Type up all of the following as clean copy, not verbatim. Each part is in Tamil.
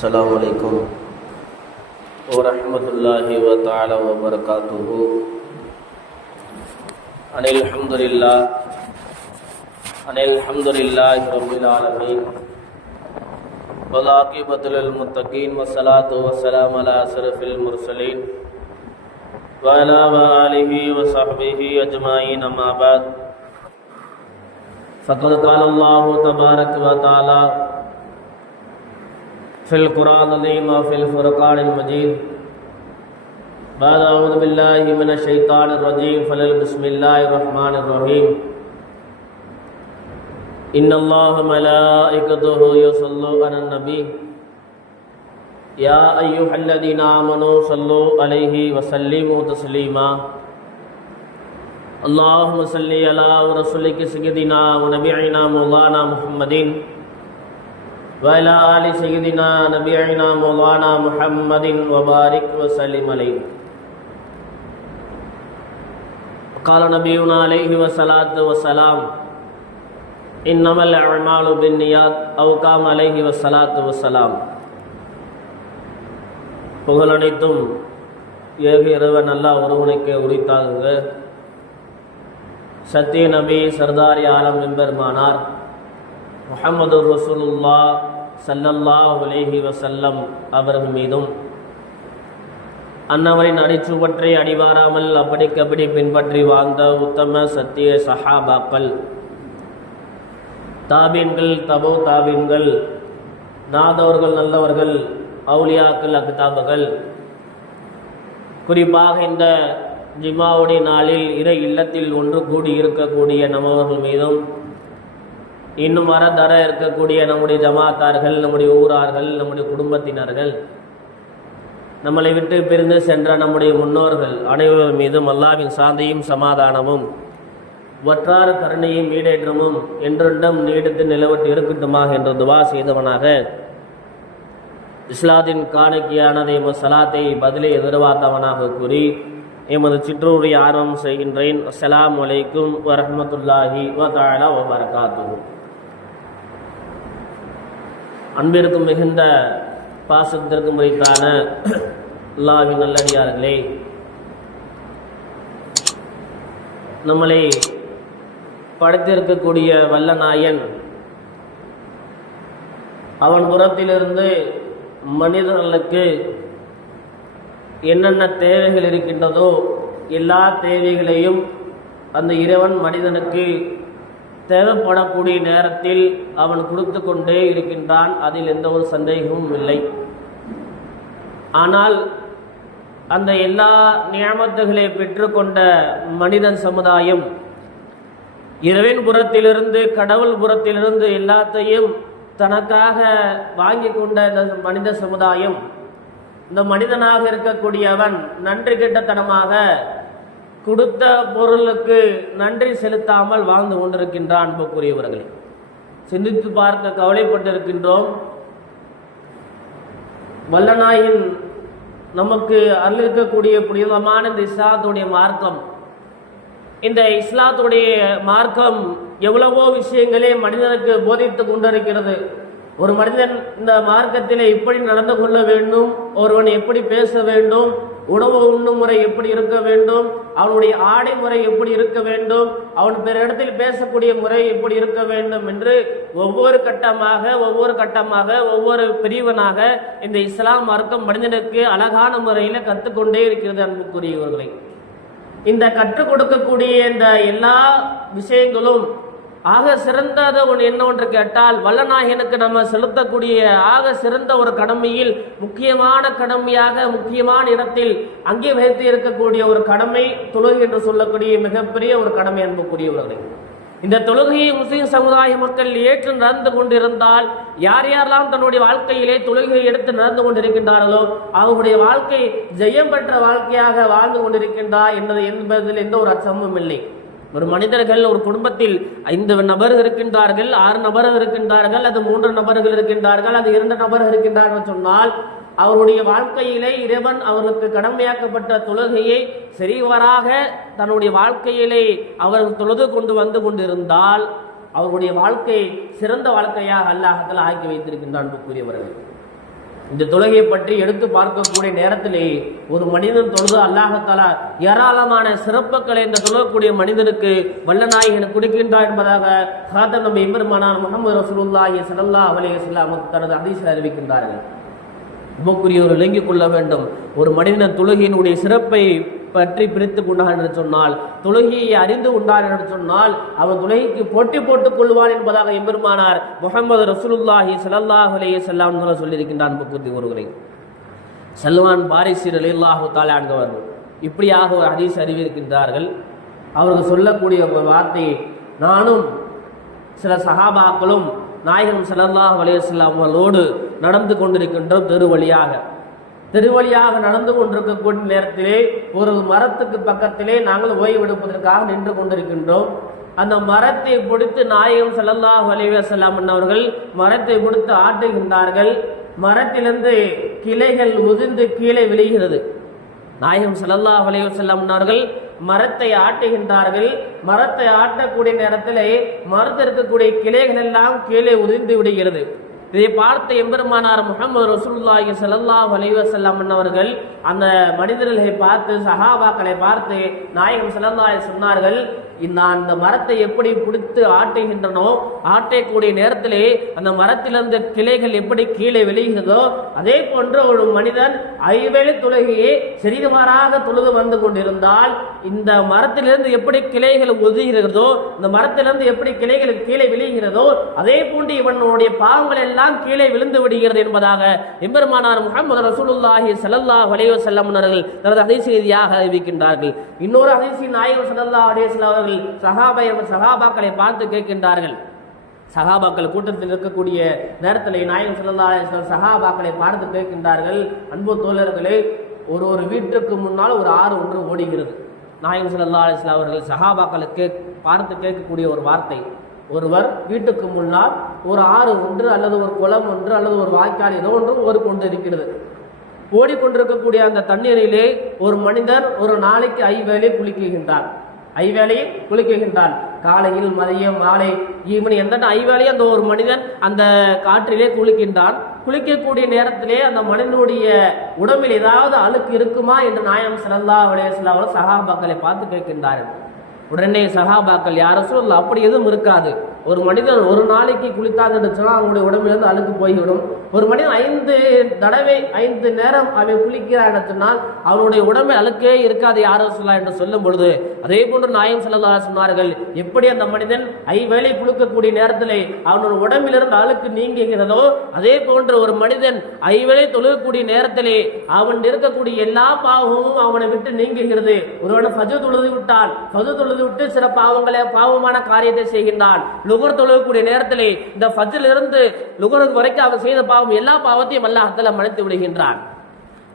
السلام عليكم ورحمة الله تعالى وبركاته. الحمد لله رب العالمين والعاقبة للمتقين والصلاة والسلام على أشرف المرسلين وعلى آله وصحبه أجمعين. أما بعد، فقد قال الله تبارك وتعالى في القرآن العظيم وفي الفرقان المجيد بعد أعوذ بالله من الشيطان الرجيم بسم الله الرحمن الرحيم. إن الله ملائكته يصلون على النبي يا أيها الذين آمنوا صلوا عليه وسلموا تسليما. اللهم صل على رسولك سيدنا ونبينا مولانا محمد وعلى آل سيدنا نبينا مولانا محمد وبارك وسلم عليه. قال نبينا عليه الصلاة والسلام إنما الأعمال بالنيات أو قام عليه الصلاة والسلام. புகழ் அனைத்தும் ஏக இறைவன் அல்லாஹ் ஒருவனுக்கே உரித்தாகுக. சத்திய நபி சர்தாரி ஆலம் எம்பெருமானார் முஹம்மது ரசூலுல்லாஹ் ஸல்லல்லாஹு அலைஹி வஸல்லம் அவர்கள் மீதும் அன்னவரின் அடிச்சுவற்றை அடிவாராமல் அப்படிக்கப்படி பின்பற்றி வாழ்ந்த உத்தம சத்திய சஹாபாக்கள், தாபீன்கள், தபோ தாபீன்கள், நாதவர்கள், நல்லவர்கள், அவுலியாக்கள், அக்தாபுகள், குறிப்பாக இந்த ஜிமாவுடைய நாளில் இறை இல்லத்தில் ஒன்று கூடி இருக்கக்கூடிய நம்மவர்கள் மீதும், இன்னும் வரதர இருக்கக்கூடிய நம்முடைய ஜமாத்தார்கள், நம்முடைய ஊரார்கள், நம்முடைய குடும்பத்தினர்கள், நம்மளை விட்டு பிரிந்து சென்ற நம்முடைய முன்னோர்கள் அனைவர்கள் மீதும் அல்லாஹ்வின் சாந்தியும் சமாதானமும் வற்றார கருணையும் ஈடேற்றமும் என்றென்றும் நீடித்து நிலவட்டு இருக்கட்டுமாக என்று துவா செய்தவனாக இஸ்லாத்தின் காணிக்கையானதை சலாத்தை பதிலை எதிர்பார்த்தவனாக கூறி எமது சிற்றூரை ஆரம்பம் செய்கின்றேன். அஸ்ஸலாமு அலைக்கும் வரஹ்மத்துல்லாஹி வதஆலா வபரகாத்துஹு. அன்பிற்கும் மிகுந்த பாசத்திற்கும் உரித்தான அல்லாஹ்வின் நல்லடியார்களே, நம்மளை படைத்திருக்கக்கூடிய வல்ல நாயன் அவன் புறத்திலிருந்து மனிதர்களுக்கு என்னென்ன தேவைகள் இருக்கின்றதோ எல்லா தேவைகளையும் அந்த இறைவன் மனிதனுக்கு தேவைப்படக்கூடிய நேரத்தில் அவன் கொடுத்து கொண்டே இருக்கின்றான். அதில் எந்த ஒரு சந்தேகமும் இல்லை. ஆனால் அந்த எல்லா நியமத்துகளை பெற்றுக்கொண்ட மனிதன் சமுதாயம் இறைவன் புறத்திலிருந்து, கடவுள் புறத்திலிருந்து எல்லாத்தையும் தனக்காக வாங்கி கொண்ட இந்த மனித சமுதாயம், இந்த மனிதனாக இருக்கக்கூடியவன் நன்றி கெட்டத்தனமாக கொடுத்த பொருளுக்கு நன்றி செலுத்தாமல் வாழ்ந்து கொண்டிருக்கின்றான். அன்புக்குரியவர்களை சிந்தித்து பார்க்க கவலைப்பட்டிருக்கின்றோம். வல்லநாயின் நமக்கு அருளிருக்கக்கூடிய புனிதமான இந்த இஸ்லாத்துடைய மார்க்கம், இந்த இஸ்லாத்துடைய மார்க்கம் எவ்வளவோ விஷயங்களே மனிதனுக்கு போதித்து கொண்டிருக்கிறது. ஒரு மனிதன் இந்த மார்க்கத்திலே எப்படி நடந்து கொள்ள வேண்டும், ஒருவன் எப்படி பேச வேண்டும், உணவு உண்ணும் முறை எப்படி இருக்க வேண்டும், அவனுடைய ஆடை முறை எப்படி இருக்க வேண்டும், அவன் பிற இடத்தில் பேசக்கூடிய முறை எப்படி இருக்க வேண்டும் என்று ஒவ்வொரு கட்டமாக ஒவ்வொரு பிரிவனாக இந்த இஸ்லாம் மார்க்கம் மனிதனுக்கு அழகான முறையில் கற்றுக்கொண்டே இருக்கிறது. அன்புக்குரியவர்களை, இந்த கற்றுக் கொடுக்கக்கூடிய இந்த எல்லா விஷயங்களும் ஆக சிறந்தது என்ன ஒன்று கேட்டால், வல்லநாயகனுக்கு நம்ம செலுத்தக்கூடிய ஆக சிறந்த ஒரு கடமையில் முக்கியமான கடமையாக முக்கியமான இடத்தில் அங்கே வைத்து இருக்கக்கூடிய ஒரு கடமை தொழுகை என்று சொல்லக்கூடிய மிகப்பெரிய ஒரு கடமை. அன்புக்குரியவர்களே, இந்த தொழுகையை முஸ்லிம் சமுதாய மக்கள் ஏற்று நடந்து கொண்டிருந்தால், யார் யாரெல்லாம் தன்னுடைய வாழ்க்கையிலே தொழுகையை எடுத்து நடந்து கொண்டிருக்கின்றார்களோ அவர்களுடைய வாழ்க்கை ஜெயம் பெற்ற வாழ்க்கையாக வாழ்ந்து கொண்டிருக்கின்றார் என்பதில் எந்த ஒரு அச்சமும் இல்லை. ஒரு மனிதர்கள் ஒரு குடும்பத்தில் 5 நபர்கள் இருக்கின்றார்கள், 6 நபர்கள் இருக்கின்றார்கள், அது 3 நபர்கள் இருக்கின்றார்கள், அது 2 நபர்கள் இருக்கின்றார்கள் சொன்னால், அவருடைய வாழ்க்கையிலே இறைவன் அவர்களுக்கு கடமையாக்கப்பட்ட தொழுகையை சரிவராக தன்னுடைய வாழ்க்கையிலே அவர்கள் தொழுது கொண்டு வந்து கொண்டிருந்தால் அவருடைய வாழ்க்கை சிறந்த வாழ்க்கையாக அல்லாஹ் ஆக்கி வைத்திருக்கின்றான். அன்புக்குரியவர்கள், இந்த தொழுகையை பற்றி எடுத்து பார்க்கக்கூடிய நேரத்திலே ஒரு மனிதன் தொழுது அல்லாஹ்தாலா ஏராளமான சிறப்புகளை இந்த தொழக்கூடிய மனிதனுக்கு வல்லநாயகன் கொடுக்கின்றார் என்பதாக ஹாத்தம் நபி பெருமானார் முஹம்மது ரசூலுல்லாஹி ஸல்லல்லாஹு அலைஹி வஸல்லம் தனது ஹதீஸில் அறிவிக்கின்றார்கள். உமக்குரியவர் விளங்கிக் கொள்ள வேண்டும், ஒரு மனிதன் தொழுகையினுடைய சிறப்பை பற்றி பிரித்து கொண்டான் என்று சொன்னால், தொழுகையை அறிந்து கொண்டான் என்று சொன்னால் அவன் தொழுகைக்கு போட்டி போட்டுக் கொள்வான் என்பதாக எம்பெருமானார் முஹம்மது ரசூலுல்லாஹி ஸல்லல்லாஹு அலைஹி வஸல்லம் சொல்லியிருக்கின்றான். ஒருவரை சல்மான் பாரிசி ரலியல்லாஹு தஆலா அன்ஹு இப்படியாக ஒரு ஹதீஸ் அறிவிக்கின்றார்கள். அவர்கள் சொல்லக்கூடிய ஒரு வார்த்தை, நானும் சில சஹாபாக்களும் நாயகம் ஸல்லல்லாஹு அலைஹி வஸல்லம் அவர்களோடு நடந்து கொண்டிருக்கின்றோம். தெருவழியாக நடந்து கொண்டிருக்கக்கூடிய நேரத்திலே ஒரு மரத்துக்கு பக்கத்திலே நாங்கள் ஓய்வெடுப்பதற்காக நின்று கொண்டிருக்கின்றோம். அந்த மரத்தை பிடித்து நாயகம் ஸல்லல்லாஹு அலைஹி வஸல்லம் அவர்கள் மரத்தை பிடித்து ஆட்டுகின்றார்கள். மரத்திலிருந்து கிளைகள் உதிர்ந்து கீழே விழுகிறது. நாயகம் ஸல்லல்லாஹு அலைஹி வஸல்லம் அவர்கள் மரத்தை ஆட்டுகின்றார்கள். மரத்தை ஆட்டக்கூடிய நேரத்திலே மரத்தில் இருக்கக்கூடிய கிளைகள் எல்லாம் கீழே உதிர்ந்து விடுகிறது. இதை பார்த்த எம்பெருமானார் முஹம்மது ரசூலுல்லாஹி ஸல்லல்லாஹு அலைஹி வஸல்லம் அவர்கள் அந்த மனிதர்களை பார்த்து, சஹாபாக்களை பார்த்து நாயகம் ஸல்லல்லாஹு அலைஹி சொன்னார்கள், அந்த மரத்தை எப்படி பிடித்து ஆட்டுகின்றனோ, ஆட்டக்கூடிய நேரத்திலே அந்த மரத்திலிருந்த கிளைகள் எப்படி கீழே விழுகிறதோ, அதே போன்ற ஒரு மனிதன் ஐவேளை தொழுகையை சிறிதுமாறாக தொழுது வந்து கொண்டிருந்தால் இந்த மரத்திலிருந்து எப்படி கிளைகள் உதிர்கிறதோ, இந்த மரத்திலிருந்து எப்படி கிளைகள் கீழே விழுகிறதோ, அதே போன்று இவனுடைய பாவங்கள் எல்லாம் கீழே விழுந்து விடுகிறது என்பதாக எம்பெருமானார் முஹம்மது ரசூலுல்லாஹி ஸல்லல்லாஹு அலைஹி வஸல்லம் அவர்கள் தனது ஹதீஸ் செய்தியாக அறிவிக்கின்றார்கள். இன்னொரு ஹதீஸில் நாயகம் ஸல்லல்லாஹு அலைஹி வஸல்லம் அவர்கள் சஹாபாக்களை பார்த்து கேட்கின்றார்கள். சஹாபாக்கள் கூட்டத்தில் இருக்கக்கூடிய நேரத்தில் நாயகம் ஸல்லல்லாஹு அலைஹி வஸல்லம் சஹாபாக்களை பார்த்து கேட்கின்றார்கள், அன்பு தோழர்களே, ஒரு வீட்டுக்கு முன்னால் ஒரு ஆறு ஒன்று ஓடுகிறது. நாயகம் ஸல்லல்லாஹு அலைஹி வஸல்லம் அவர்கள் சஹாபாக்களுக்கு பார்த்து கேட்கக்கூடிய ஒரு வார்த்தை, ஒருவர் வீட்டுக்கு முன்னால் ஒரு ஆறு ஒன்று அல்லது ஒரு குளம் ஒன்று அல்லது ஒரு வாய்க்கால் ஏதோ ஒன்று ஓடிக்கொண்டு இருக்கிறது. ஓடிக்கொண்டிருக்கக்கூடிய அந்த தண்ணீரிலே ஒரு மனிதர் ஒரு நாளைக்கு 5 வேளை குளிக்குகின்றார். 5 வேளையை குளிக்குகின்றான். காலையில், மதியம், மாலை, ஈவினிங் எந்த 5 வேளையும் அந்த ஒரு மனிதன் அந்த காற்றிலே குளிக்கின்றான். குளிக்கக்கூடிய நேரத்திலே அந்த மனிதனுடைய உடம்பில் ஏதாவது அழுக்கு இருக்குமா என்று நாயகம் ஸல்லல்லாஹு அலைஹி வஸல்லம் சஹாபாக்களை பார்த்து கேட்கின்றார்கள். உடனே சஹாபாக்கள், யார் ரசூலுல்லாஹ், அப்படி எதுவும் இருக்காது. ஒரு மனிதன் ஒரு நாளைக்கு குளித்தாது என்று சொன்னால் அவனுடைய உடம்பிலிருந்து அழுக்கு போய்விடும். ஒரு மனிதன் 5 தடவை 5 நேரம் அவன் குளிக்கிறான் என்று சொன்னால் அவனுடைய உடம்பில் அழுக்கே இருக்காது யார் ரசூலுல்லாஹ் என்று சொல்லும் பொழுது, அதே போன்று நாயகம் ஸல்லல்லாஹு அலைஹி சொன்னார்கள், எப்படி அந்த மனிதன் 5 வேளை குளிக்கக்கூடிய நேரத்திலே அவனுடைய உடம்பிலிருந்து அழுக்கு நீங்குகிறதோ, அதே போன்று ஒரு மனிதன் 5 வேளை தொழுகக்கூடிய நேரத்திலே அவன் இருக்கக்கூடிய எல்லா பாவமும் அவனை விட்டு நீங்குகிறது. ஒருவன் ஃபஜ்ர் தொழுது விட்டால், ஃபஜ்ர் தொழுது விட்டு சில பாவமான காரியத்தை செய்கின்றான். லுகர் தொழுகக்கூடிய நேரத்திலே இந்த ஃபஜ்ரிலிருந்து லுகருக்கு வரைக்கும் அவன் செய்த பாவம் எல்லா பாவத்தையும் அல்லாஹ் தஆலா மன்னித்து விடுகின்றான்.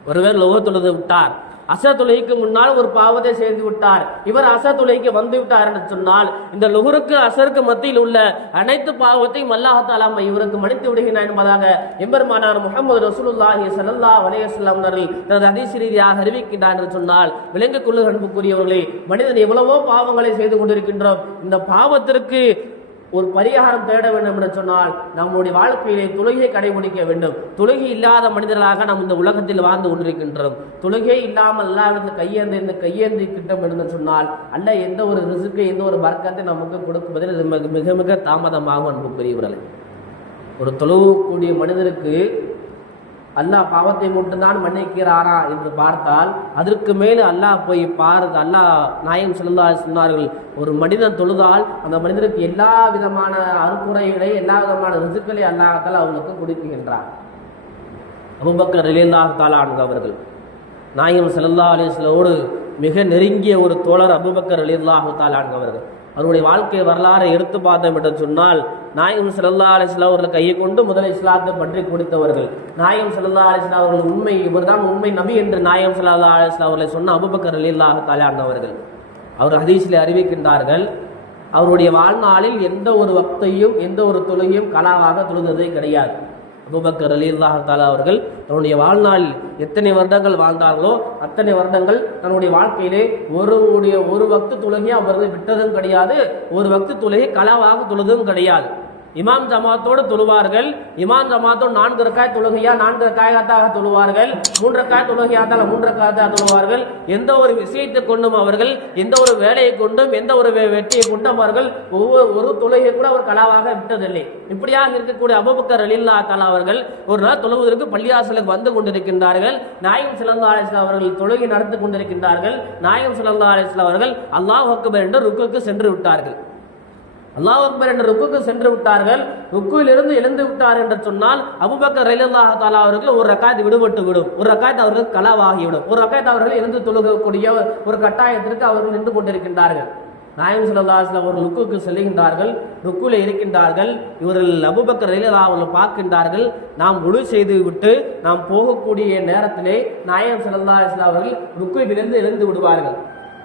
ஒருவர் லுகர் தொழுது விட்டார், அசர் தொழுகைக்கு முன்னால் ஒரு பாவத்தை செய்து விட்டார், இவர் அசர் தொழுகைக்கு வந்து விட்டார் என்று சொன்னால் இந்த லுகருக்கு அசருக்கு மத்தியில் உள்ள அனைத்து பாவத்தையும் அல்லாஹ் தஆலா இவருக்கு மன்னித்து விடுகிறான் என்பதாக எம்பெருமானார் முஹம்மது ரசூலுல்லாஹி ஸல்லல்லாஹு அலைஹி வஸல்லம் அவர்கள் தனது ஹதீஸ் ரீதியாக அறிவிக்கின்றார் என்று சொன்னால் விளங்கிக் கொள்ளுங்கள் அன்புக்குரியவர்களே, மனிதன் எவ்வளவோ பாவங்களை செய்து கொண்டிருக்கின்றோம். இந்த பாவத்திற்கு ஒரு பரிகாரம் தேட வேண்டும் என்று சொன்னால் நம்முடைய வாழ்க்கையிலே தொழுகையை கடைபிடிக்க வேண்டும். தொழுகை இல்லாத மனிதர்களாக நாம் இந்த உலகத்தில் வாழ்ந்து கொண்டிருக்கின்றோம். தொழுகை இல்லாமல் எல்லாவிடத்தில் கையேந்தி கிட்டம் என்று சொன்னால் அல்ல எந்த ஒரு ரிசுக்கு, எந்த ஒரு பர்க்கத்தை நமக்கு கொடுப்பதில் மிக மிக தாமதமாகும். அன்புக்குரியவர்களே, ஒரு தொழுகக்கூடிய மனிதருக்கு அல்லாஹ் பாவத்தை மட்டும்தான் மன்னிக்கிறாரா என்று பார்த்தால் அதற்கு மேலே அல்லாஹ் போய் அல்லாஹ் நாயகம் ஸல்லல்லாஹு அலைஹி சொன்னார்கள், ஒரு மனிதன் தொழுதால் அந்த மனிதனுக்கு எல்லா விதமான அருக்குறைகளை, எல்லா விதமான ரிசுக்களை அல்லாஹ் தஆலா அவனுக்கு கொடுக்கின்றார். அபூபக்கர் ரலியல்லாஹு தஆலா அன்ஹு அவர்கள் நாயகம் ஸல்லல்லாஹு அலைஹி வஸல்லமோடு மிக நெருங்கிய ஒரு தோழர் அபூபக்கர் ரலியல்லாஹு தஆலா அன்ஹு அவர்கள். அவருடைய வாழ்க்கை வரலாறை எடுத்து பார்த்தோம் என்று சொன்னால் நாயகம் ஸல்லல்லாஹு அலைஹி வஸல்லம் அவர்கள் கையை கொண்டு முதல் இஸ்லாத்தை பற்றி கொடுத்தவர்கள். நாயகம் ஸல்லல்லாஹு அலைஹி வஸல்லம் அவர்கள் இவர்தான் உண்மை நபி என்று நாயகம் ஸல்லல்லாஹு அலைஹி வஸல்லம் அவர்களை சொன்ன அபூபக்கர் ரலியல்லாஹு தஆலா அன்ஹு அவர்கள் அவர் ஹதீஸில் அறிவிக்கின்றார்கள், அவருடைய வாழ்நாளில் எந்த ஒரு வக்தையும் எந்த ஒரு தொழுகையும் கலாவாக தொழுததே கிடையாது. அபூபக்கர் ரலியல்லாஹு தஆலா அவர்கள் தன்னுடைய வாழ்நாளில் எத்தனை வருடங்கள் வாழ்ந்தார்களோ அத்தனை வருடங்கள் தன்னுடைய வாழ்க்கையிலே ஒரு வக்து தொழுகையை அவர்கள் விட்டதும் கிடையாது, ஒரு வக்து தொழுகை கலாவாக தொழுதும் கிடையாது. இமாம் ஜமாத்தோடு தொழுவார்கள். இமாம் ஜமாத்தோடு 4 ரக்காய் தொழுகையா 4 ரக்காயத்தாக தொழுவார்கள். 3 ரக்காய் தொழுகையாத்தால் 3 ரக்காயத்தாக தொழுவார்கள். எந்த ஒரு விஷயத்தை கொண்டும் அவர்கள், எந்த ஒரு வேலையை கொண்டும், எந்த ஒரு வெற்றியை கொண்டும் அவர்கள் ஒரு தொழுகை கூட அவர் கலாவாக விட்டதில்லை. இப்படியாக இருக்கக்கூடிய அபூபக்கர் ரலியல்லாஹு தஆலா அவர்கள் ஒரு நாள் தொழுவதற்கு பள்ளிவாசலுக்கு வந்து கொண்டிருக்கின்றார்கள். நாயகம் ஸல்லல்லாஹு அலைஹி வஸல்லம் அவர்கள் தொழுகை நடத்தி கொண்டிருக்கின்றார்கள். நாயகம் ஸல்லல்லாஹு அலைஹி வஸல்லம் அவர்கள் அல்லாஹ் அக்பர் என்று ருக்குக்கு சென்று விட்டார்கள். அல்லாஹ் அக்பர் என்ற ருக்குக்கு சென்று விட்டார்கள். ருக்குவிலிருந்து எழுந்து விட்டார் என்று சொன்னால் அபூபக்கர் ரலியல்லாஹு தஆலா அவர்கள் ஒரு ரக்காயத் விடுபட்டு விடும், ஒரு ரக்காயத் அவர்கள் கலாவாகிவிடும், ஒரு ரக்காயத் அவர்கள் எழுந்து தொழுகக்கூடிய ஒரு கட்டாயத்திற்கு அவர்கள் நின்று கொண்டிருக்கின்றார்கள். நாயகம் ஸல்லல்லாஹு அலைஹி வஸல்லம் அவர்கள் ருக்குக்கு செல்கின்றார்கள். ருக்குல இருக்கின்றார்கள். இவர்கள் அபூபக்கர் ரலியல்லாஹு அவர்கள் பார்க்கின்றார்கள். நாம் முழு செய்து விட்டு நாம் போகக்கூடிய நேரத்திலே நாயகம் ஸல்லல்லாஹு அலைஹி வஸல்லம் அவர்கள் ருக்குவிலிருந்து எழுந்து விடுவார்கள்.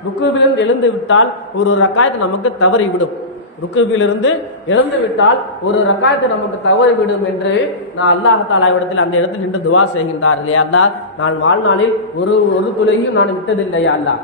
ருக்குவிலிருந்து எழுந்து விட்டால் ஒரு ரக்காயத் நமக்கு தவறிவிடும். ருக்குவிலிருந்து எழுந்து விட்டால் ஒரு ரக்காயத்தை நமக்கு தவறிவிடும் என்று நான் அல்லாஹ் தஆலாவிடத்தில் அந்த இடத்தில் நின்று துவா செய்கின்றார். இல்லையா அல்லாஹ், நான் வாழ்நாளில் ஒரு தொழுகையும் நான் விட்டதில்லையா அல்லாஹ்,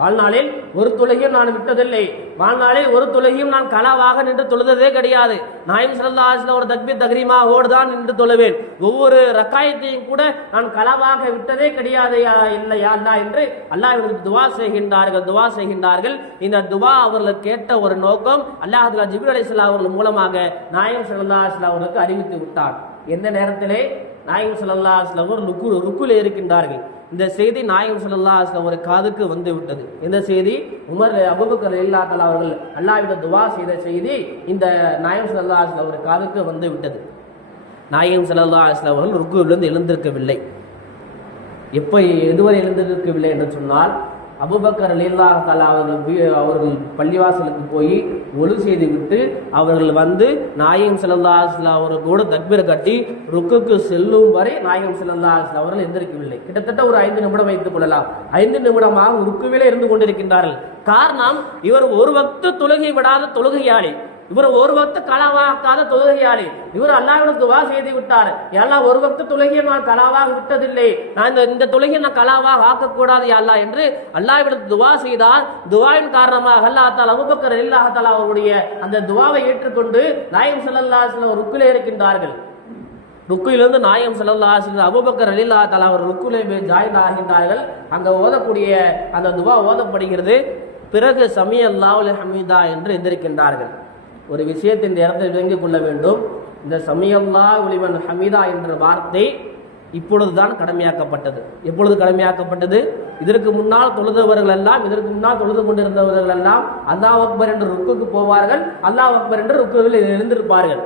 வாழ்நாளில் ஒரு தொழுகையும் நான் விட்டதில்லை, வாழ்நாளில் ஒரு தொழுகையும் நான் கலாவாக நின்று தொழுததே கிடையாது. நாயகம் ஸல்லல்லாஹு அலைஹி வஸல்லம் ஒரு தக்பீர் தக்ரீமாவோடு தான் நின்று தொழுவேன். ஒவ்வொரு ரக்காயத்தையும் கூட நான் கலாவாக விட்டதே கிடையாது இல்லையா அல்லாஹ் என்று அல்லாஹ்விடத்தில் துவா செய்கின்றார்கள். இந்த துவா அவர்கள் கேட்ட ஒரு நோக்கம் அல்லாஹ் தஆலா ஜிப்ரீல் அலைஹிஸ்ஸலாம் அவர்கள் மூலமாக நாயகம் ஸல்லல்லாஹு அலைஹி வஸல்லம் அவர்களுக்கு அறிவித்து விட்டார். எந்த நேரத்திலே நாயகம் ஸல்லல்லாஹு அலைஹி வஸல்லம் அவர்கள் ருக்குல இருக்கின்றார்கள். இந்த செய்தி நாயகம் ஸல்லல்லாஹு அலைஹி வஸல்லம் ஒரு காதுக்கு வந்து விட்டது. இந்த செய்தி அபூபக்கர் ரலியல்லாஹு தஆலா அவர்கள் அல்லாஹ்விடம் துவா செய்த செய்தி இந்த நாயகம் ஸல்லல்லாஹு அலைஹி வஸல்லம் ஒரு காதுக்கு வந்து விட்டது. நாயகம் ஸல்லல்லாஹு அலைஹி வஸல்லம் அவர்கள் ருக்குவிலிருந்து எழுந்திருக்கவில்லை. எதுவரை எழுந்திருக்கவில்லை என்று சொன்னால், அபூபக்கர் ரலியல்லாஹு தஆலா அவர்கள் பள்ளிவாசலுக்கு போய் ஒழு செய்து விட்டு அவர்கள் வந்து நாயகம் ஸல்லல்லாஹு அலைஹி வஸல்லம் அவர்கள் கூட தக்பீர் கட்டி ருக்குக்கு செல்லும் வரை நாயகம் ஸல்லல்லாஹு அலைஹி வஸல்லம் அவர்கள் எந்திரிக்கவில்லை. கிட்டத்தட்ட ஒரு 5 நிமிடம் வைத்துக் கொள்ளலாம். 5 நிமிடமாக ருக்குவிலே இருந்து கொண்டிருக்கின்றார்கள். காரணம், இவர் ஒரு வக்து தொழுகை விடாத தொழுகையாளி, இவர் ஒரு வக்து கலாவாக்காத தொழுகையாளி. இவர் அல்லாஹ்விடம் துவா செய்து விட்டார், அல்லாஹ் ஒரு வக்து தொழுகையை நான் கலாவாக விட்டதில்லை, நான் இந்த தொழுகையை நான் கலாவாக ஆக்கக்கூடாது அல்லாஹ் என்று அல்லாஹ்விடம் துவா செய்தார். துவாவின் காரணமாக அல்லாஹ் தஆலா அபூபக்கர் ரலியல்லாஹு தஆலா அவருடைய அந்த துவாவை ஏற்றுக்கொண்டு நாயகம் ஸல்லல்லாஹு அலைஹி வஸல்லம் ருக்குலே இருக்கின்றார்கள். ருக்குயிலிருந்து நாயகம் ஸல்லல்லாஹு அலைஹி வஸல்லம் அபூபக்கர் ரலியல்லாஹு தஆலா அவர் ருக்குலே ஜாயின் ஆகின்றார்கள். அங்க ஓதக்கூடிய அந்த துவா ஓதப்படுகிறது. பிறகு சமி அல்லாஹு ஹமீதா என்று எந்திரிக்கின்றார்கள். ஒரு விஷயத்தை இந்த இடத்தில் விளங்கிக் கொள்ள வேண்டும். இந்த சமியல்லாஹு லிமன் ஹமீதா என்ற வார்த்தை இப்பொழுதுதான் கடமையாக்கப்பட்டது. எப்பொழுது கடமையாக்கப்பட்டது? இதற்கு முன்னால் தொழுதவர்கள் எல்லாம், இதற்கு முன்னால் தொழுது கொண்டிருந்தவர்கள் எல்லாம் அல்லாஹ் அக்பர் என்று ருக்குக்கு போவார்கள், அல்லாஹ் அக்பர் என்று ருக்குவில் எழுந்திருப்பார்கள்,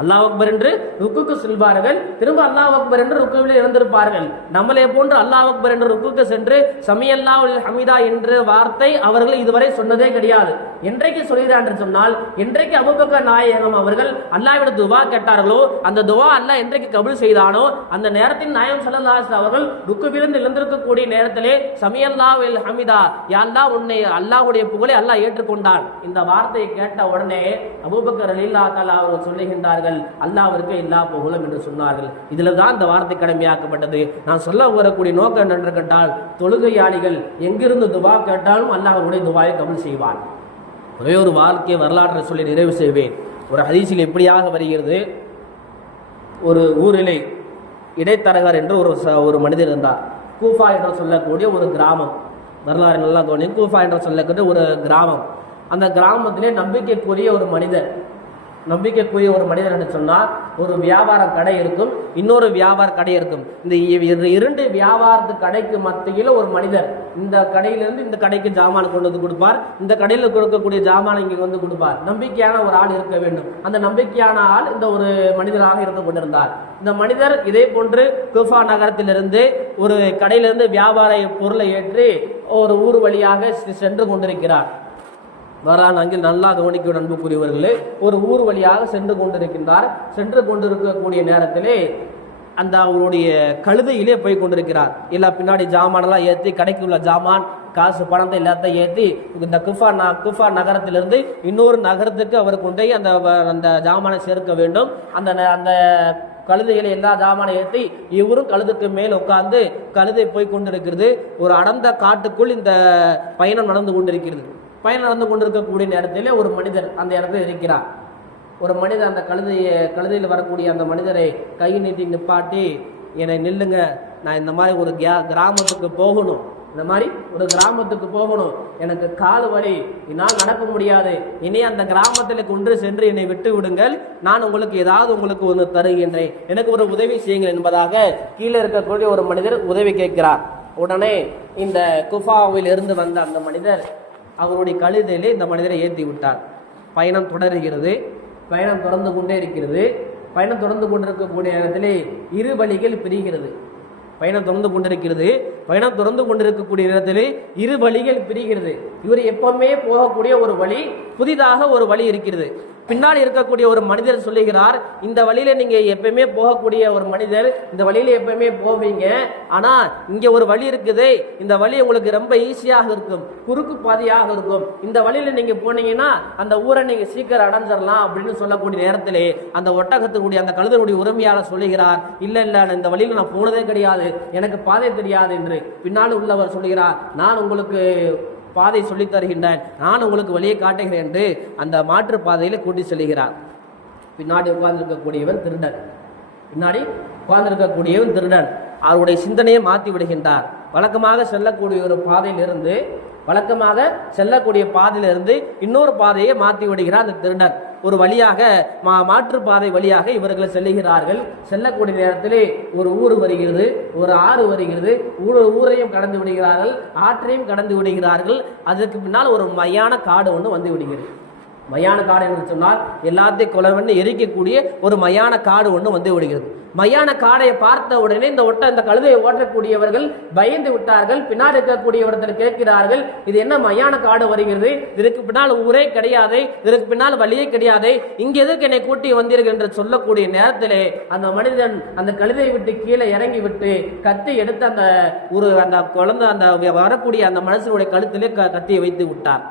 அல்லாஹ் அக்பர் என்று ருக்குக்கு செல்வார்கள், திரும்ப அல்லாஹ் அக்பர் என்று ருக்குவில் எழுந்திருப்பார்கள். நம்மளே போன்று அல்லாஹ் அக்பர் என்று ருக்குக்கு சென்று சமியல்லாஹு ஹமீதா என்ற வார்த்தை அவர்கள் இதுவரை சொன்னதே கிடையாது. என்றைக்கு சொல்கிறார் என்று சொன்னால், என்றைக்கு அபூபக்கர் நாயகம் அவர்கள் அல்லாஹ்விட துவா கேட்டார்களோ, அந்த துவா அல்லாஹ் என்றைக்கு கபூல் செய்தானோ, அந்த நேரத்தில் நாயகம் ஸல்லல்லாஹு அலைஹி வஸல்லம் அவர்கள் ருக்குவிலிருந்து எழுந்திருக்கக்கூடிய நேரத்திலே சமியல்லாஹு ஹமீதா, யா அல்லாஹ், உன்னை அல்லாஹ்வுடைய புகழை அல்லாஹ் ஏற்றுக்கொண்டான். இந்த வார்த்தையை கேட்ட உடனே அபூபக்கர் ரலியல்லாஹு தஆலா அவர்கள் சொல்லுகின்றார்கள், அல்லாஹ்விற்கு எல்லா புகழும் என்று சொன்னார்கள். இதுல தான் இந்த வார்த்தை கடமையாக்கப்பட்டது. நான் சொல்ல வரக்கூடிய நோக்கம் என்னென்று கேட்டால், தொழுகையாளிகள் எங்கிருந்து துவா கேட்டாலும் அல்லாஹ்வுடைய துவாயை கபூல் செய்வான். ஒரே ஒரு வாழ்க்கை வரலாற்றை சொல்லி நிறைவு செய்வேன். ஒரு ஹதீஸில் எப்படியாக வருகிறது, ஒரு ஊரிலே இடைத்தரகர் என்று ஒரு மனிதர் இருந்தார். கூஃபா என்று சொல்லக்கூடிய ஒரு கிராமம், வரலாறு நல்லா தோணி, கூஃபா என்று சொல்லக்கூடிய ஒரு கிராமம். அந்த கிராமத்திலே நம்பிக்கைக்குரிய ஒரு மனிதர் என்று சொன்னால், ஒரு வியாபார கடை இருக்கும், இன்னொரு வியாபார கடை இருக்கும். இந்த 2 வியாபாரத்து கடைக்கு மத்தியில் ஒரு மனிதர் இந்த கடையிலிருந்து இந்த கடைக்கு ஜாமான் கொண்டு வந்து கொடுப்பார், இந்த கடையில் கொடுக்கக்கூடிய ஜாமான் இங்கே வந்து கொடுப்பார். நம்பிக்கையான ஒரு ஆள் இருக்க வேண்டும். அந்த நம்பிக்கையான ஆள் இந்த ஒரு மனிதராக இருந்து கொண்டிருந்தார். இந்த மனிதர் இதே போன்று கூஃபா நகரத்திலிருந்து ஒரு கடையிலிருந்து வியாபார பொருளை ஏற்றி ஒரு ஊர் வழியாக சென்று கொண்டிருக்கிறார். வரான் அங்கில் நல்லா கவனிக்க அன்புக்குரியவர்களே, ஒரு ஊர் வழியாக சென்று கொண்டிருக்கக்கூடிய நேரத்திலே அந்த அவருடைய கழுதையிலே போய் கொண்டிருக்கிறார். எல்லா பின்னாடி ஜாமானெல்லாம் ஏற்றி, கடைக்கு உள்ள ஜாமான், காசு, பணத்தை எல்லாத்தையும் ஏற்றி இந்த குஃபா நகரத்திலிருந்து இன்னொரு நகரத்துக்கு அவர் கொண்டு அந்த ஜாமானை சேர்க்க வேண்டும். அந்த கழுதைகளை எல்லா ஜாமானை ஏற்றி இவரும் கழுதுக்கு மேல் உட்கார்ந்து கழுதை போய் கொண்டிருக்கிறது. ஒரு அடர்ந்த காட்டுக்குள் இந்த பயணம் நடந்து கொண்டிருக்கிறது. பயணம் நடந்து கொண்டிருக்கக்கூடிய நேரத்திலே ஒரு மனிதர் அந்த இடத்துல இருக்கிறார். ஒரு மனிதர் அந்த கழுதையில் வரக்கூடிய அந்த மனிதரை கை நீட்டி நிப்பாட்டி, என்னை நில்லுங்க, நான் இந்த மாதிரி ஒரு கிராமத்துக்கு போகணும், இந்த மாதிரி ஒரு கிராமத்துக்கு போகணும், எனக்கு கால் வலி, என்னால் நடக்க முடியாது, இனி அந்த கிராமத்தில் கொண்டு சென்று என்னை விட்டு விடுங்கள், நான் உங்களுக்கு ஏதாவது உங்களுக்கு ஒன்று தருகின்றேன், எனக்கு ஒரு உதவி செய்யுங்கள் என்பதாக கீழே இருக்கக்கூடிய ஒரு மனிதர் உதவி கேட்கிறார். உடனே இந்த குஃபாவில் இருந்து வந்த அந்த மனிதர் அவருடைய கழுதையிலே இந்த மனிதரை ஏற்றி விட்டார். பயணம் தொடர்கிறது. பயணம் தொடர்ந்து கொண்டே இருக்கிறது. பயணம் தொடர்ந்து கொண்டிருக்கக்கூடிய நேரத்திலே இரு வழிகள் பிரிகிறது. பயணம் தொடர்ந்து கொண்டிருக்கிறது. பயணம் தொடர்ந்து கொண்டிருக்கக்கூடிய நேரத்திலே இரு வழிகள் பிரிகிறது. இவர் எப்பவுமே போகக்கூடிய ஒரு வழி, புதிதாக ஒரு வழி இருக்கிறது. பின்னாடி இருக்கக்கூடிய ஒரு மனிதர் சொல்லுகிறார், இந்த வழியில நீங்க எப்பயுமே போகக்கூடிய ஒரு மனிதர், இந்த வழியில எப்பயுமே போவீங்க, ஆனா இங்க ஒரு வழி இருக்குது, இந்த வழி உங்களுக்கு ரொம்ப ஈஸியாக இருக்கும், குறுக்கு பாதையாக இருக்கும், இந்த வழியில நீங்க போனீங்கன்னா அந்த ஊரை நீங்க சீக்கிரம் அடைஞ்சிடலாம் அப்படின்னு சொல்லக்கூடிய நேரத்திலே அந்த ஒட்டகத்தினுடைய அந்த கழுதனுடைய உரிமையாளர் சொல்லுகிறார், இல்ல இந்த வழியில நான் போனதே கிடையாது, எனக்கு பாதை தெரியாது என்று. பின்னால் உள்ளவர் சொல்லுகிறார், நான் உங்களுக்கு பாதை சொல்லித் தருகின்றேன், நான் உங்களுக்கு வழியை காட்டுகிறேன் என்று அந்த மாற்று பாதையில கூட்டி செல்கிறார். பின்னாடி உட்கார்ந்திருக்கக்கூடியவன் திருடன். பின்னாடி உட்கார்ந்திருக்கக்கூடியவன் திருடன் அவருடைய சிந்தனையை மாற்றி விடுகின்றார். வழக்கமாக செல்லக்கூடிய ஒரு பாதையிலிருந்து இன்னொரு பாதையை மாற்றி விடுகிறார் அந்த திருடன். ஒரு வழியாக மாற்று பாதை வழியாக இவர்கள் செல்லுகிறார்கள். செல்லக்கூடிய நேரத்திலே ஒரு ஊர் வருகிறது, ஒரு ஆறு வருகிறது. ஊரையும் கடந்து விடுகிறார்கள், ஆற்றையும் கடந்து விடுகிறார்கள். அதற்கு பின்னால் ஒரு மயான காடு ஒன்று வந்து விடுகிறது. மயான காடு என்று சொன்னால் எல்லாத்தையும் கொலை எரிக்கக்கூடிய ஒரு மயான காடு ஒன்று வந்து விடுகிறது. மயான காடை பார்த்த உடனே இந்த கழுதையை ஓட்டக்கூடியவர்கள் பயந்து விட்டார்கள். பின்னால் இருக்கக்கூடியவர்கள் கேட்கிறார்கள், இது என்ன மயான காடு வருகிறது, இதற்கு பின்னால் ஊரே கிடையாது, இதற்கு பின்னால் வழியே கிடையாது, இங்க எதுக்கு என்னை கூட்டி வந்தீர்கள் என்று சொல்லக்கூடிய நேரத்திலே அந்த மனிதன் அந்த கழுதையை விட்டு கீழே இறங்கி விட்டு கத்தி எடுத்து அந்த குழந்தை அந்த வரக்கூடிய அந்த மனுஷனுடைய கழுத்திலே கத்தியை வைத்து விட்டார்.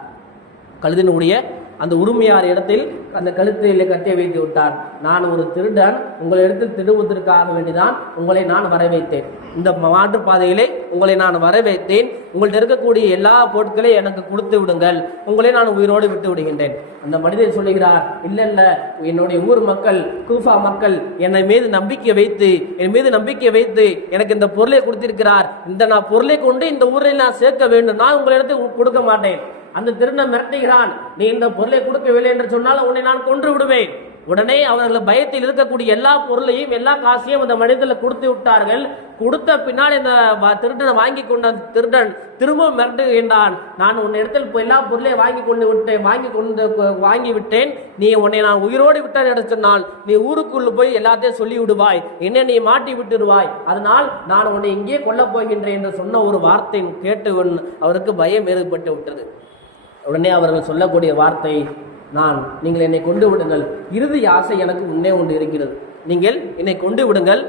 கழுதினுடைய அந்த உரிமையார் இடத்தில் அந்த கழுத்தையிலே கத்தியை வைத்து விட்டார். நான் ஒரு திருடன், உங்களிடத்தில் திருடுவதற்காக வேண்டிதான் உங்களை நான் வரவைத்தேன். இந்த மாற்று பாதையிலே உங்களை நான் வரவைத்தேன். உங்கள்கிட்ட இருக்கக்கூடிய எல்லா பொருட்களையும் எனக்கு கொடுத்து விடுங்கள், உங்களை நான் உயிரோடு விட்டு விடுகின்றேன். அந்த மனிதன் சொல்லுகிறார், இல்ல என்னுடைய ஊர் மக்கள், கூஃபா மக்கள் என் மீது நம்பிக்கை வைத்து எனக்கு இந்த பொருளை கொடுத்திருக்கிறார். நான் பொருளை கொண்டு இந்த ஊரில் நான் சேர்க்க வேண்டும், நான் உங்களிடத்தில் கொடுக்க மாட்டேன். அந்த திருடன் மிரட்டுகிறான், நீ இந்த பொருளை கொடுக்கவில்லை என்று சொன்னால் உன்னை நான் கொன்று விடுவேன். உடனே அவர்கள் பயத்தில் இருக்கக்கூடிய எல்லா பொருளையும் எல்லா காசையும் அந்த மனிதர்கள் கொடுத்து விட்டார்கள். கொடுத்த பின்னால் இந்த திருடனை வாங்கி கொண்ட திருடன் திரும்ப மிரட்டுகின்றான், நான் உன் இடத்தில் எல்லா பொருளையும் வாங்கி விட்டேன், உன்னை நான் உயிரோடு விட்டேன் என்று சொன்னால் நீ ஊருக்குள்ள போய் எல்லாத்தையும் சொல்லி விடுவாய், என்ன நீ மாட்டி விட்டுடுவாய், அதனால் நான் உன்னை இங்கே கொல்லப் போகின்றேன் என்று சொன்ன ஒரு வார்த்தை கேட்டு அவருக்கு பயம் ஏற்பட்டு விட்டது. உடனே அவர்கள் சொல்லக்கூடிய வார்த்தை, நீங்கள் என்னை கொண்டு விடுங்கள், இறுதி ஆசை எனக்கு முன்னே ஒன்று இருக்கிறது, நீங்கள் என்னை கொண்டு விடுங்கள்,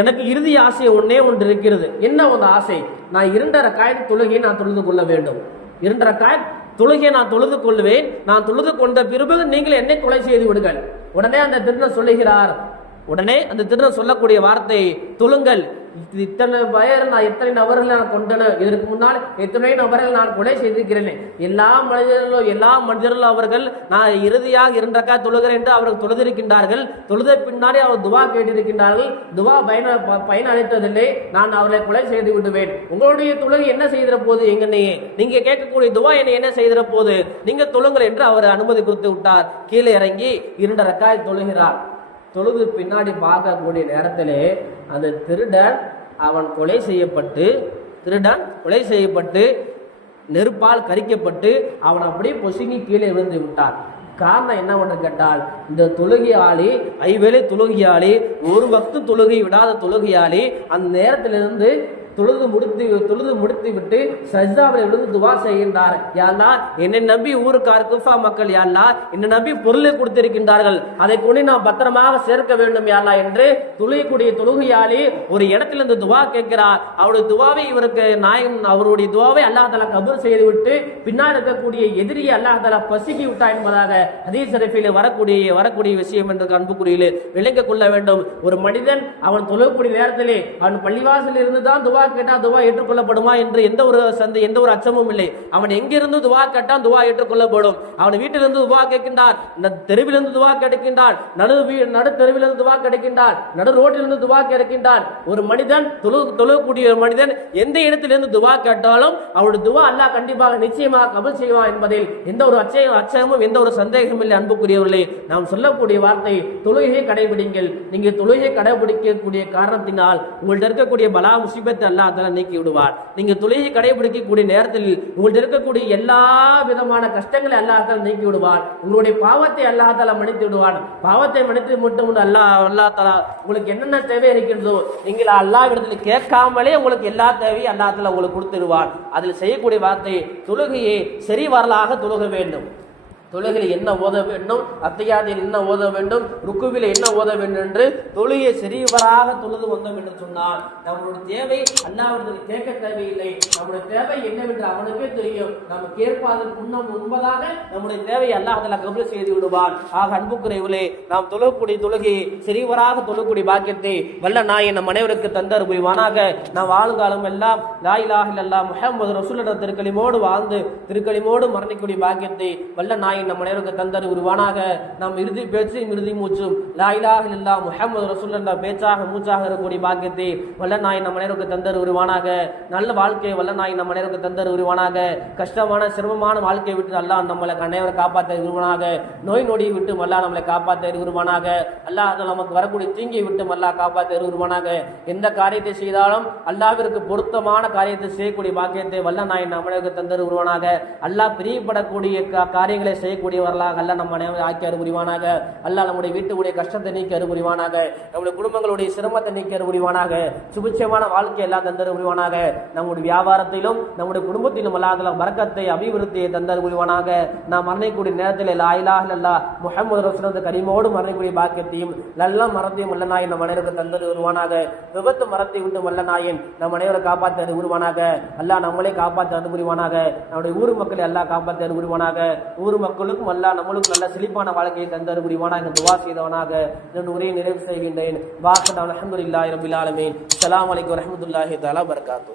எனக்கு இறுதி ஆசை ஒன்றே ஒன்று இருக்கிறது. என்ன ஒரு ஆசை? நான் 2 ரக்காயத் தொழுகையை நான் தொழுது கொள்ள வேண்டும். 2 ரக்காயத் தொழுகையை நான் தொழுது கொள்வேன். நான் தொழுது கொண்ட பிறகு நீங்கள் என்னை கொலை செய்து விடுங்கள். உடனே அந்த திருடன் சொல்லக்கூடிய வார்த்தை, தொழுங்கள், இத்தனை நபர்கள் நான் கொண்டன, இதற்கு முன்னால் எத்தனை நபர்கள் நான் கொலை செய்திருக்கிறேன், எல்லா மனிதர்களும் அவர்கள் நான் இறுதியாக 2 ரக்காத் தொழுகிறேன் என்று அவர்கள் தொழுதிருக்கின்றார்கள். தொழுத பின்னாடி அவர் துவா கேட்டிருக்கின்றார்கள், துவா பயன் அளித்ததில்லை, நான் அவர்களை கொலை செய்து விடுவேன். உங்களுடைய தொழுகை என்ன செய்திட போது, நீங்க கேட்கக்கூடிய துவா என்ன செய்திட போது, நீங்க தொழுங்கள் என்று அவர் அனுமதி கொடுத்து விட்டார். கீழே இறங்கி 2 ரக்காத் தொழுகிறார். தொழுது பின்னாடி பார்க்கக்கூடிய நேரத்திலே அந்த திருடன் கொலை செய்யப்பட்டு நெருப்பால் கரிக்கப்பட்டு அவன் அப்படியே பொசுங்கி கீழே விழுந்து விட்டான். காரணம் என்னவென்று கேட்டால், இந்த தொழுகையாளி, ஐவேளை தொழுகையாளி, ஒரு வக்து தொழுகை விடாத தொழுகையாளி அந்த நேரத்திலிருந்து தொழுது முடித்து விட்டு சஜ்தாவில் விழுந்து துவா செய்கின்றார். யா அல்லாஹ், என்னை நம்பி ஊருக்கார் குஃபா மக்கள், யா அல்லாஹ், என்னை நம்பி பொருளை கொடுத்திருக்கின்றார்கள், அதை கொண்டு நான் பத்திரமாக சேர்க்க வேண்டும் யா அல்லாஹ் என்று தொழுகையாளி ஒரு இடத்திலிருந்து துவா கேட்கிறார். அவருடைய துவாவை அவருடைய துவாவை அல்லாஹ் தஆலா கபூல் செய்துவிட்டு பின்னால் இருக்கக்கூடிய எதிரியை அல்லாஹ் தஆலா பசுக்கி விட்டார் என்பதாக ஹதீஸ் ஷரீஃபிலே வரக்கூடிய விஷயம் என்று அன்புக்குரியிலே விளங்கிக் கொள்ள வேண்டும். ஒரு மனிதன் அவன் தொழக்கூடிய நேரத்திலே அவன் பள்ளிவாசலில் இருந்து தான் துவா கேட்டா துவா ஏற்றுக்கொள்ளப்படுமா என்று எந்த ஒரு அச்சமும் இல்லை. அவன் எங்கிருந்து துவா கேட்டான் துவா ஏற்றுக்கொள்ளப்படும். அவன் வீட்டிலிருந்து துவா கேட்கின்றான், தெருவிலிருந்து துவா கிடைக்கின்றான், நடு தெருவிலிருந்து துவா கிடைக்கின்றான், நடு ரோட்டிலிருந்து துவா கிடைக்கின்றான். ஒரு மனிதன் தொழக்கூடிய ஒரு மனிதன் எந்த இடத்திலிருந்து துவா கேட்டாலும் அவருடைய துவா அல்லாஹ் கண்டிப்பாக நிச்சயமாக கபூல் செய்வான் என்பதில் எந்த ஒரு அச்சமும் எந்த ஒரு சந்தேகமும் இல்லை. அன்புக்குரியவர்களே, நாம் சொல்லக்கூடிய வார்த்தை தொழுகையை கடைபிடிங்கள். நீங்க தொழுகையை கடைபிடிக்கக்கூடிய காரணத்தினால் உங்கள்ட்ட இருக்கக்கூடிய பலா முசீபத்தை அல்லாஹ் தஆலா நீக்கி விடுவார். நீங்க தொழுகையை கடைபிடிக்கக்கூடிய நேரத்தில் உங்கள்ட்ட இருக்கக்கூடிய எல்லா விதமான கஷ்டங்களை அல்லாஹ் தஆலா நீக்கி விடுவார். உங்களுடைய பாவத்தை அல்லாஹ் தஆலா மன்னித்து விடுவார். பாவத்தை மன்னித்து மட்டும் அல்லாஹ் தஆலா உங்களுக்கு என்னென்ன தேவை இருக்கின்றதோ நீங்கள் அல்லாஹ்விடத்தில் கேட்காமலே உங்களுக்கு எல்லா தேவையும் அல்லாஹ் தஆலா உங்களுக்கு கொடுத்துருவார். அதில் செய்யக்கூடிய வார்த்தை தொழுகையை சரிவரலாக தொழுக வேண்டும். தொழுகையில் என்ன ஓத வேண்டும், அத்தியாயத்தில் என்ன ஓத வேண்டும், ருக்குவில என்ன ஓத வேண்டும் என்று தொழுகையை சரிவராக தொழுது வந்தோம் என்று சொன்னால் நம்மளுடைய தேவை அல்லாஹ்விடத்தில் கேட்க தேவையில்லை. நம்முடைய தேவை என்னவென்று அவனுக்கே தெரியும். நம்ம கேட்பதற்கு முன்பதாக நம்முடைய தேவையை அல்லாஹ் தஆலா கபூல் செய்து விடுவான். ஆக அன்புக்குரியவர்களே, நாம் தொழக்கூடிய தொழுகையை சரிவராக தொழக்கூடிய பாக்கியத்தை வல்ல நாயன் நம் அனைவருக்கு தந்தர் புரிவானாக. நாம் வாழுங்காலம் எல்லாம் லா இலாஹ இல்லல்லாஹ் முஹம்மது ரசூலுல்லாஹ் திருக்கலிமோடு வாழ்ந்து திருக்கலிமோடு மரணிக்கூடிய பாக்கியத்தை வல்ல நாயன் நம் அனைவருக்கு தந்தர் உருவானாக. நாம் இறுதி பேச்சும் இறுதி மூச்சும் லா இலாஹ இல்லல்லாஹ் முஹம்மது ரசூலுல்லாஹ் பேச்சாக மூச்சாக இருக்கக்கூடிய பாக்கியத்தை வல்ல நாயன் நம் அனைவருக்கு தந்தர் உருவானாக. நல்ல வாழ்க்கையை வல்ல நாயன் நம் அனைவருக்கு தந்தர் உருவானாக. கஷ்டமான சிரமமான வாழ்க்கையை விட்டு அல்லாஹ் நம்மளை அனைவரை காப்பாற்ற உருவானாக. நோய் நொடியை விட்டு அல்லாஹ் நம்மளை காப்பாற்ற உருவானாக. அல்லாஹ் நமக்கு வரக்கூடிய தீங்கை விட்டு அல்லாஹ் காப்பாற்ற உருவானாக. எந்த காரியத்தை செய்தாலும் அல்லாஹ்விற்கு பொருத்தமான காரியத்தை செய்யக்கூடிய பாக்கியத்தை வல்ல நாயன் நம் அனைவருக்கு தந்தர் உருவானாக. அல்லாஹ் பிரியப்படக்கூடிய காரியங்களை செய்யக்கூடியவர்களாக அல்லாஹ் நம்ம ஆக்கி அருள்புரிவானாக. அல்லாஹ் நம்முடைய வீட்டுடைய கஷ்டத்தை நீக்கி அருள்புரிவானாக. நம்முடைய குடும்பங்களுடைய சிரமத்தை நீக்கி அருள்புரிவானாக. சுபிட்சமான வாழ்க்கை எல்லாம் தந்தர் புரிவானாக. நம்முடைய வியாபாரத்திலும் நம்முடைய குடும்பத்திலும் அல்லாஹ் பரக்கத்தை அபிவிருத்தியை தந்தர் புரிவானாக. நாம் மரணிக்கூடிய நேரத்தில் லா இலாஹ இல்லல்லாஹ் முஹம்மது ரசூலுல்லாஹ் கரீமோடு மரணிக்கூடிய பாக்கியத்தையும் நல்ல மரத்தையும் வல்ல நாயன் நம் அனைவருக்கு தந்தர் வருவானாக. விபத்து மரத்தை விட்டு வல்ல நாயன் நம் அனைவரை காப்பாற்ற உருவானாக. அல்லாஹ் நம்மளே காப்பாற்ற புரிவானாக. நம்முடைய ஊர் மக்களை அல்லாஹ் காப்பாற்ற புரிவானாக. ஊர் மக்களுக்கும் அல்லாஹ் நம்மளுக்கும் நல்ல செழிப்பான வாழ்க்கையை தந்தர் புரிவானாக. துவா செய்தவனாக இதன் உரையை நிறைவு செய்கின்றேன். வாஹத் அல்ஹம்துலில்லாஹி ரப்பில் ஆலமீன். அஸ்ஸலாமு அலைக்கும் வரஹ்மத்துல்லாஹி தஆலா வபரகாத்துஹு.